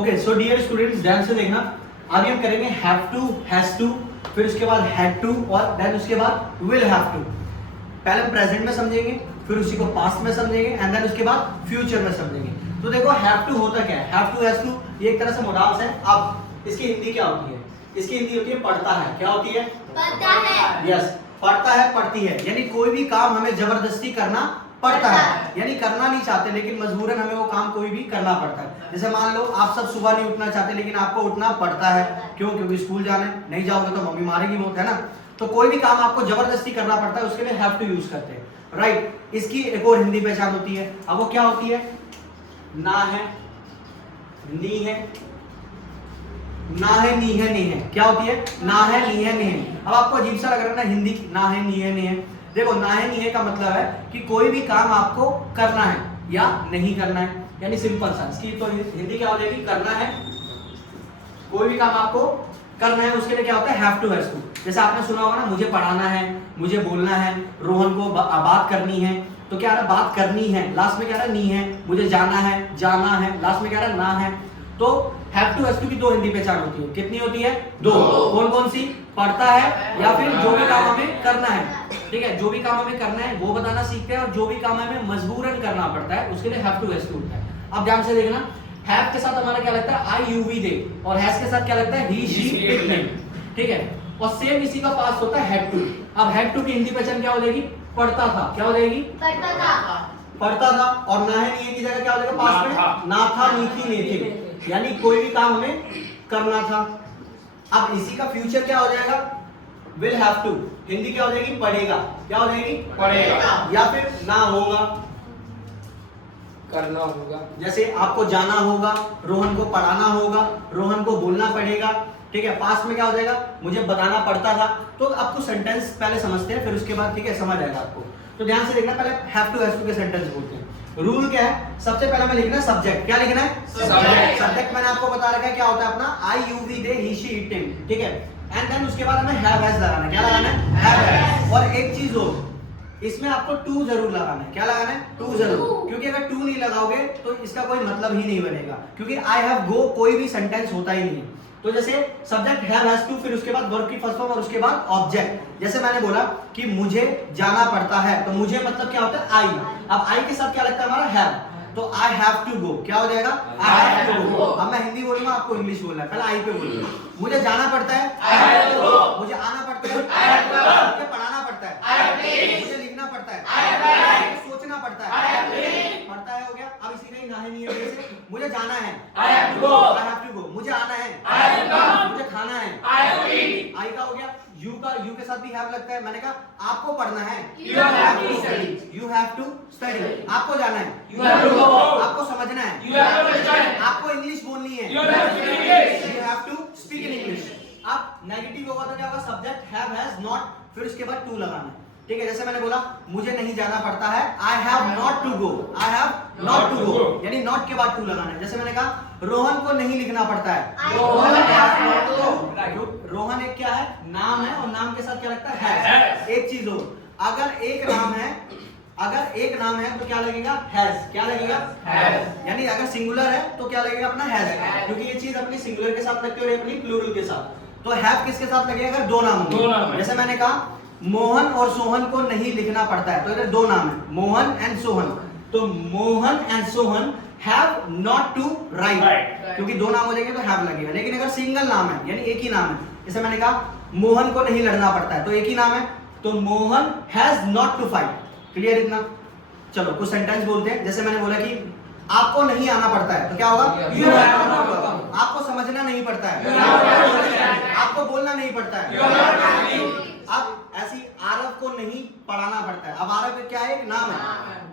Okay so dear students ध्यान से देखना, अभी हम करेंगे हैव टू, हैज टू, फिर उसके बाद हैड टू और देन उसके बाद विल हैव टू। पहले हम प्रेजेंट में समझेंगे, फिर उसी को पास्ट में समझेंगे एंड देन उसके बाद फ्यूचर में समझेंगे। तो देखो हैव टू होता क्या है, हैव टू हैज टू ये एक तरह से मोडाल्स है। अब इसकी हिंदी क्या होती है? इसकी हिंदी होती है पढ़ता है। क्या होती है? पढ़ता है। यस, पढ़ता है, पढ़ती है, यानी कोई भी काम हमें जबरदस्ती करना पड़ता है, यानी करना नहीं चाहते लेकिन मजबूरन हमें वो काम कोई भी करना पड़ता है। जैसे मान लो आप सब सुबह नहीं उठना चाहते लेकिन आपको उठना पड़ता है। क्यों? क्योंकि स्कूल जाना है, नहीं जाओगे तो मम्मी मारेगी बहुत, है ना। तो कोई भी काम आपको जबरदस्ती करना पड़ता है, उसके लिए हैव टू यूज करते हैं, राइट। इसकी एक और हिंदी पहचान होती है। अब वो क्या होती है? ना है, नी है, ना है, नी है, नी है। क्या होती है? ना है, नी है, नी है। अब आपको अजीब सा लग रहा है ना हिंदी, ना है, नी है, नी है। देखो ना है, नी है का मतलब है कि कोई भी काम आपको करना है या नहीं करना है, यानी सिंपल सा। इसकी तो हिंदी क्या हो जाएगी? करना है। कोई भी काम आपको करना है उसके लिए क्या होता है? Have to, has to. जैसे आपने सुना होगा ना, मुझे पढ़ाना है, मुझे बोलना है, रोहन को बात करनी है, तो क्या रहा? बात करनी है, लास्ट में क्या रहा? नी है। मुझे जाना है, जाना है, लास्ट में क्या रहा? ना है। तो हैव टू, हैज टू की दो हिंदी पहचान होती है। कितनी होती है? दो। कौन कौन सी? पढ़ता है या फिर जो भी काम हमें करना है, ठीक है, जो भी काम हमें करना है वो बताना सीखते हैं, और जो भी काम हमें मजबूरन करना पड़ता है उसके लिए हैव टू, हैज टू होता है। अब ध्यान से देखना, हैव के साथ हमारा क्या लगता है? आई यू वी दे, और हैज के साथ क्या लगता है? ही शी इट देम, ठीक है। और सेम इसी का पास्ट होता है हैड टू। अब हैड टू की हिंदी पहचान क्या हो जाएगी? पढ़ता था। क्या हो जाएगी? पढ़ता था। पढ़ता था। और ना है, नहीं है की जगह क्या हो जाएगा? पास्ट में ना था, नी थी, ने थे, यानी कोई भी काम हमें करना था। अब इसी का फ्यूचर क्या हो जाएगा? Will have to. हिंदी क्या हो जाएगी? पढ़ेगा। क्या हो जाएगी? पढ़ेगा। या फिर ना होगा, करना होगा। जैसे आपको जाना होगा, रोहन को पढ़ाना होगा, रोहन को बोलना पड़ेगा, ठीक है। पास्ट में क्या हो जाएगा? मुझे बताना पड़ता था। तो आपको सेंटेंस पहले समझते हैं, फिर उसके बाद ठीक है समझ आएगा आपको। तो ध्यान से देखना, पहले हैव टू, हैज टू के सेंटेंस बोलते हैं। रूल क्या है? सबसे पहले हमें लिखना है सब्जेक्ट। क्या लिखना है? सब्जेक्ट। सब्जेक्ट मैंने आपको बता रखा है क्या होता है अपना, I you we they, he she it him, ठीक है। एंड देन उसके बाद हमें हैव हैज लगाना है। क्या लगाना है? Have has. और एक चीज और, इसमें आपको टू जरूर लगाना है। क्या लगाना है? टू जरूर, क्योंकि अगर टू नहीं लगाओगे तो इसका कोई मतलब ही नहीं बनेगा, क्योंकि आई हैव गो कोई भी सेंटेंस होता ही नहीं। तो जैसे सब्जेक्ट हैव हैज टू, फिर उसके बाद वर्ब की फर्स्ट फॉर्म और उसके बाद ऑब्जेक्ट। जैसे मैंने बोला कि मुझे जाना पड़ता है, तो मुझे मतलब क्या होता है? आई। अब आई के साथ क्या लगता है हमारा? हैव। तो आई हैव टू गो क्या हो जाएगा? I have to go. अब मैं हिंदी बोलूंगा, आपको इंग्लिश बोलना है, पहले आई पे बोलिए। मुझे जाना पड़ता है, आई हैव टू गो। मुझे आना पड़ता है, आई हैव टू गो। मुझे पढ़ाना पड़ता है, आई हैव टू रीड। मुझे लिखना पड़ता है, आई हैव टू राइट। मुझे सोचना पड़ता है, आई हैव टू रीड। पढ़ता है हो गया। अब इसी का ही ना है, नहीं है, जैसे मुझे जाना है, I have to go. I have to go. मुझे आना है, आई हैव टू कम। मुझे खाना है, आई हैव टू ईट। आई का हो गया। यू का, यू के साथ भी हैव लगता है। मैंने कहा आपको पढ़ना है, You have to study. You have to study. आपको जाना है, You have to go. आपको समझना है, You have to understand. आपको इंग्लिश बोलनी है, You have to speak English. you have to speak in English. अब नेगेटिव होगा तो क्या होगा? सब्जेक्ट हैव हैज नॉट, फिर उसके बाद टू लगाना है, ठीक है। जैसे मैंने बोला मुझे नहीं जाना पड़ता है, I have not to go, I have not to go, यानी नॉट के बाद टू लगाना है। जैसे मैंने कहा रोहन को नहीं लिखना पड़ता है, Rohan has not to. Rohan एक क्या है? नाम है, और नाम के साथ क्या लगता है? हैज। एक चीज हो, अगर एक नाम है, अगर एक नाम है तो क्या लगेगा? हैज। क्या लगेगा? Has. यानी अगर सिंगुलर है तो क्या लगेगा? अपना हैज, क्योंकि ये चीज अपनी सिंगुलर के साथ लगती है और अपनी प्लूरल के साथ। तो हैव किसके साथ लगेगा? अगर दो नाम दो नाम होंगे। है। जैसे मैंने कहा मोहन और सोहन को नहीं लिखना पड़ता है, तो इधर दो नाम है, मोहन एंड सोहन। तो Mohan and Sohan have not to write, क्योंकि दो नाम हो जाएंगे तो हैव लगेगा। लेकिन अगर सिंगल नाम है, यानी एक ही नाम है, जैसे मैंने कहा मोहन को नहीं लड़ना पड़ता है, तो एक ही नाम है, तो Mohan has not to fight. Clear इतना? चलो कुछ सेंटेंस बोलते हैं। जैसे मैंने बोला कि आपको नहीं आना पड़ता है, तो क्या होगा? You have to come. आपको समझना नहीं पड़ता है, You have to understand. आपको बोलना नहीं पड़ता है। You have to speak. अब ऐसी आरव को नहीं पढ़ाना पड़ता है। अब आरव क्या है? एक नाम है,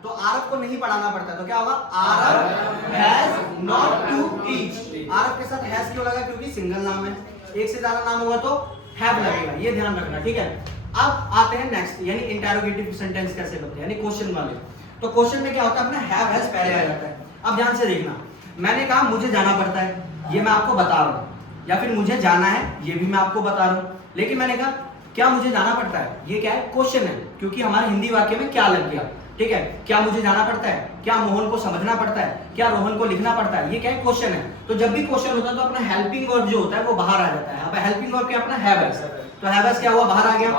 तो आरव को नहीं पढ़ाना पड़ता है, तो क्या होगा? Aarav has not to teach. Aarav के साथ हैज क्यों लगा? क्योंकि सिंगल नाम है, एक से ज्यादा नाम होगा तो हैव लगेगा, ये ध्यान रखना, ठीक है। अब आते हैं नेक्स्ट, यानी इंटरोगेटिव सेंटेंस कैसे बनते हैं, यानी क्वेश्चन वाले। तो क्वेश्चन में क्या होता है? अपना हैव हैज पहले आ जाता है। अब ध्यान से देखना, मैंने कहा मुझे जाना पड़ता है, ये मैं आपको बता रहा हूँ, या फिर मुझे जाना है, ये भी मैं आपको बता रहा हूँ। लेकिन मैंने कहा क्या मुझे जाना पड़ता है, ये क्या है? क्वेश्चन है, क्योंकि हमारे हिंदी वाक्य में क्या लग गया? ठीक है, क्या मुझे जाना पड़ता है, क्या मोहन को समझना पड़ता है, क्या रोहन को लिखना पड़ता है, ये क्या है क्वेश्चन है। तो जब भी क्वेश्चन होता है तो अपना हेल्पिंग वर्ब जो होता है वो बाहर आ जाता है। अब हेल्पिंग वर्ब क्या अपना हैव है, तो हैव क्या हुआ बाहर आ गया।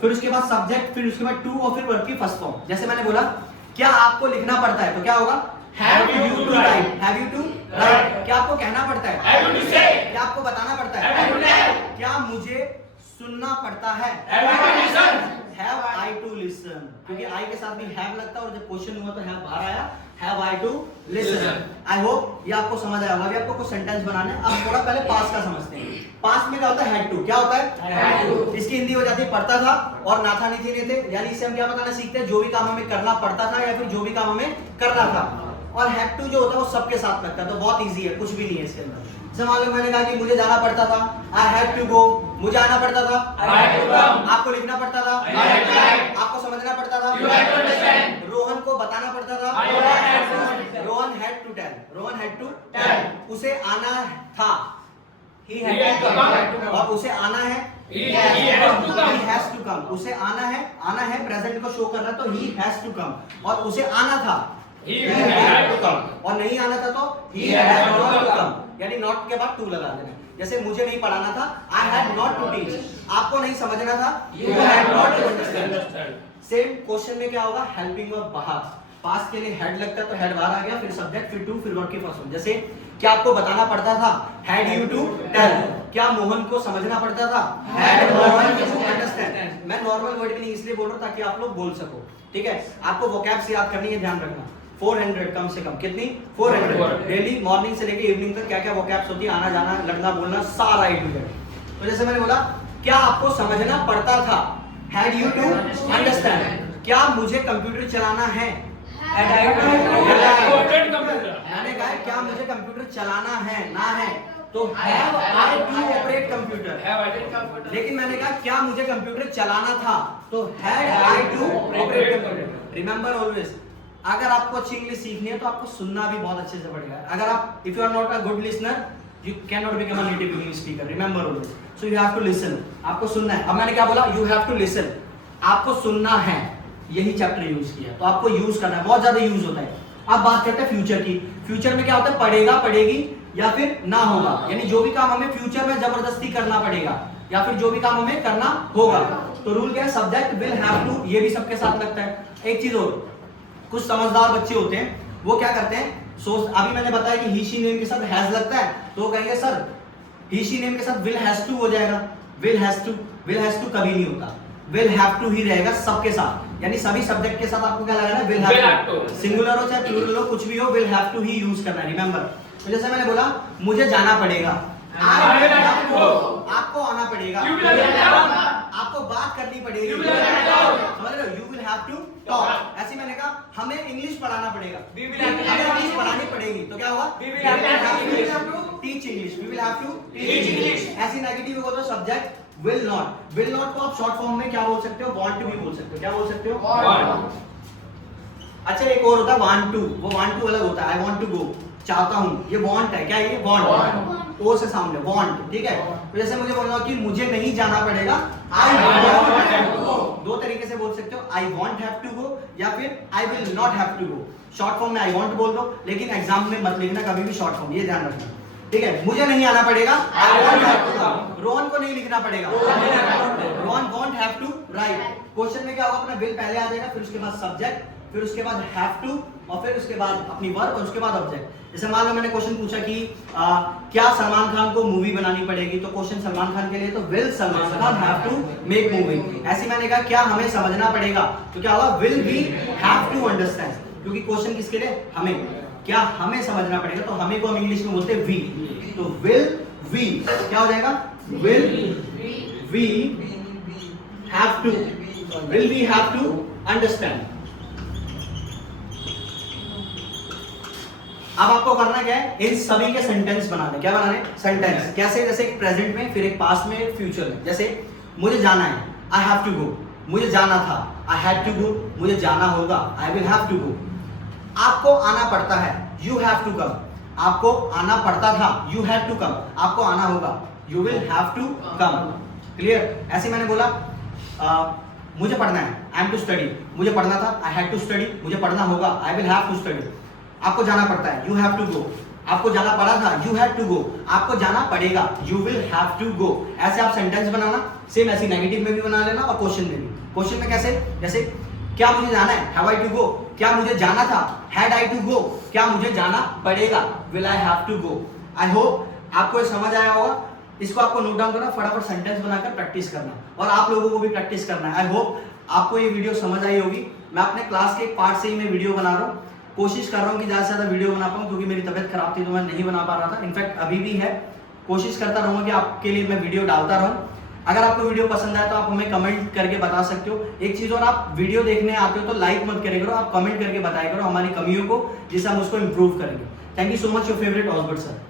फिर उसके बाद सब्जेक्ट, फिर उसके बाद टू और फिर वर्ब की फर्स्ट फॉर्म। जैसे मैंने बोला क्या आपको लिखना पड़ता है तो क्या होगा have you to write, have you to write. क्या आपको कहना पड़ता है, हैव यू टू से, क्या आपको बताना पड़ता है, हैव यू टू टेल, क्या मुझे सुनना पड़ता है, have you to listen, have I to listen, क्योंकि आई के साथ भी हैव लगता है और जब क्वेश्चन हुआ तो हैव बाहर आया, have I to listen. I hope ये आपको समझ आया होगा। अभी आपको कुछ सेंटेंस बनाने हैं। अब थोड़ा पहले पास्ट का समझते हैं। पास्ट में क्या होता है हैड टू, क्या होता है हैड टू। इसकी हिंदी हो जाती है पढ़ता था और ना था नहीं थी नहीं थे, यानी इससे हम क्या बताना सीखते हैं जो भी काम हमें करना पड़ता था या फिर जो भी काम हमें करना था। और हैड टू जो होता है वो सबके साथ लगता है, तो बहुत इजी है, कुछ भी नहीं है इसके अंदर। जैसे मान लो मैंने कहा कि मुझे जाना पड़ता था, आई हैड टू गो, मुझे आना पड़ता था, I had to come, आपको लिखना पड़ता था, I had to write, आपको समझना पड़ता था, you had to understand, Rohan को बताना पड़ता था, I had to, Rohan had to tell, Rohan had to tell, उसे आना था, he He had to come, और उसे आना है, he has to come, he has to come, उसे आना है प्रेजेंट को शो करना तो he has to come, और उसे आना था he had to come, और नहीं आना था तो he He had had not not to to come, यानी नॉट के बाद टू लगा देना। जैसे मुझे नहीं पढ़ाना था I had not to teach, आपको नहीं समझना था you had not to understand, same question में क्या होगा हेल्पिंग वर्ब बाहर, पास्ट के लिए हेड लगता है तो हेड बाहर आ गया, फिर सब्जेक्ट, फिर टू, फिर वर्ब की फर्स्ट फॉर्म। जैसे क्या आपको बताना पड़ता था हैड यू टू टेल, क्या मोहन को समझना पड़ता था हैड मोहन टू अंडरस्टैंड। मैं नॉर्मल वर्ड भी नहीं इसलिए बोल रहा हूं ताकि आप लोग बोल सको, ठीक है। आपको वोकैब्स याद करनी है, ध्यान रखना 400 कम से कम, कितनी 400 डेली मॉर्निंग से लेके इवनिंग तक क्या क्या वोकैब्स होती है, आना जाना लगना बोलना सारा ए टू जेड। तो जैसे मैंने बोला क्या आपको समझना पड़ता था हैड यू टू अंडरस्टैंड, क्या मुझे कंप्यूटर चलाना है and I had to operate computer, मैंने कहा है, क्या मुझे कंप्यूटर चलाना है ना है तो have I to operate computer, have I did computer, लेकिन मैंने कहा क्या मुझे कंप्यूटर चलाना था तो had I to operate computer. Remember always अगर आपको अच्छी इंग्लिश सीखनी है तो आपको सुनना भी बहुत अच्छे से पड़ेगा। अगर आप if you are not a good listener you can not become a native English speaker. Remember always, so you have to listen, आपको सुनना है। अब मैंने क्या बोला यू हैव टू लिसन, आपको सुनना है, यही चैप्टर यूज किया तो आपको यूज करना है, बहुत ज्यादा यूज होता है। अब बात करते हैं फ्यूचर की। फ्यूचर में क्या होता है पढ़ेगा, पढ़ेगी या फिर ना होगा, यानी जो भी काम हमें फ्यूचर में जबरदस्ती करना पड़ेगा या फिर जो भी काम हमें करना होगा। तो रूल क्या है सब्जेक्ट विल हैव टू, ये भी सबके साथ लगता है। एक चीज और, कुछ समझदार बच्चे होते हैं वो क्या करते हैं सोच, अभी मैंने बताया कि ही शी नेम के साथ हैज लगता है तो वो कहेंगे सर ही शी नेम के साथ विल हैज टू हो जाएगा। विल हैज टू कभी नहीं होता, विल हैव टू ही रहेगा सबके साथ, यानी सभी सब्जेक्ट के साथ आपको क्या लगाना है विल हैव टू, सिंगुलर हो चाहे प्लूरल हो कुछ भी हो विल हैव टू ही यूज करना है। रिमेंबर, तो जैसे मैंने बोला मुझे जाना पड़ेगा, आपको आना पड़ेगा, you will have to come, आपको बात करनी पड़ेगी, You will have to talk. समझ रहे हो, you will have to talk. ऐसे मैंने कहा हमें इंग्लिश पढ़ाना पड़ेगा, We will have to हमें learn इंग्लिश पढ़ानी पड़ेगी तो क्या होगा We will have to teach English, we will have to Teach English. ऐसी नेगेटिव हो तो subject will not, will not को आप शॉर्ट फॉर्म में क्या बोल सकते हो वांट टू भी बोल सकते हो। क्या बोल सकते हो want, अच्छा एक और होता है वांट टू, वो वांट टू अलग होता है, आई वांट टू गो चाहता हूं, ये वांट है, क्या है ये वांट, ओ से सामने वांट, ठीक है। तो जैसे मुझे बोलना कि मुझे नहीं जाना पड़ेगा I want have to go, दो तरीके से बोल सकते हो I want have to go या फिर I will not have to go. Short form में आई वांट बोल दो, लेकिन एग्जाम में मत लिखना कभी भी शॉर्ट फॉर्म, ये ध्यान रखना, ठीक है। मुझे नहीं आना पड़ेगा I want have to come, Rohan को नहीं लिखना पड़ेगा Rohan want have to write. Question में क्या होगा अपना विल पहले आ जाएगा, फिर उसके बाद सब्जेक्ट, फिर उसके बाद हैव टू और फिर उसके बाद अपनी वर्ब और उसके बाद ऑब्जेक्ट। जैसे मान लो मैंने क्वेश्चन पूछा कि क्या सलमान खान को मूवी बनानी पड़ेगी, तो क्वेश्चन सलमान खान के लिए तो will Salman Khan have to make movie. ऐसे मैंने कहा क्या हमें समझना पड़ेगा तो क्या होगा will we have to understand, क्योंकि क्वेश्चन किसके लिए हमें, क्या हमें समझना पड़ेगा तो हमें को हम इंग्लिश में बोलते हैं वी, तो विल वी क्या हो जाएगा will we have to, will we have to understand. अब आपको करना क्या है इन सभी के सेंटेंस बनाने, क्या बनाने सेंटेंस, कैसे जैसे एक प्रेजेंट में, फिर एक पास्ट में, एक फ्यूचर में। जैसे मुझे जाना है आई हैव टू गो, मुझे जाना था आई हैड टू गो, मुझे जाना होगा I will have to go. आपको आना पड़ता है यू हैव टू कम, आपको आना पड़ता था यू हैड टू कम, आपको आना होगा you will have to come. Clear. ऐसे मैंने बोला मुझे पढ़ना है, आई एम टू स्टडी, मुझे पढ़ना था, आई हैड टू स्टडी, मुझे पढ़ना होगा, I will have to study. आपको जाना पड़ता है, यू हैव टू गो। आपको जाना पड़ा था, यू हैड टू गो। आपको जाना पड़ेगा, you will have to go. ऐसे आप सेंटेंस बनाना, सेम ऐसे नेगेटिव में भी बना लेना और क्वेश्चन में भी। क्वेश्चन में कैसे, जैसे क्या मुझे जाना है, हैव आई टू गो। क्या मुझे जाना था, हैड आई टू गो। क्या मुझे जाना पड़ेगा, will I have to go. I hope आपको ये समझ आया होगा। इसको आपको नोट डाउन करना, फटाफट सेंटेंस बनाकर प्रैक्टिस करना और आप लोगों को भी प्रैक्टिस करना है। आई होप आपको ये वीडियो समझ आई होगी। मैं अपने क्लास के एक पार्ट से ही मैं वीडियो बना रहा हूँ, कोशिश कर रहा हूँ कि ज़्यादा से ज़्यादा वीडियो बना पाऊँ, क्योंकि मेरी तबीयत खराब थी तो मैं नहीं बना पा रहा था। इनफैक्ट अभी भी है, कोशिश करता रहूँगा कि आपके लिए मैं वीडियो डालता रहूँ। अगर आपको वीडियो पसंद आए तो आप हमें कमेंट करके बता सकते हो। एक चीज़ और, आप वीडियो देखने आते हो तो लाइक मत करे करो, आप कमेंट करके बताया करो हमारी कमियों को, जिससे हम उसको इम्प्रूव करेंगे। Thank you so much, your favourite Osbert sir.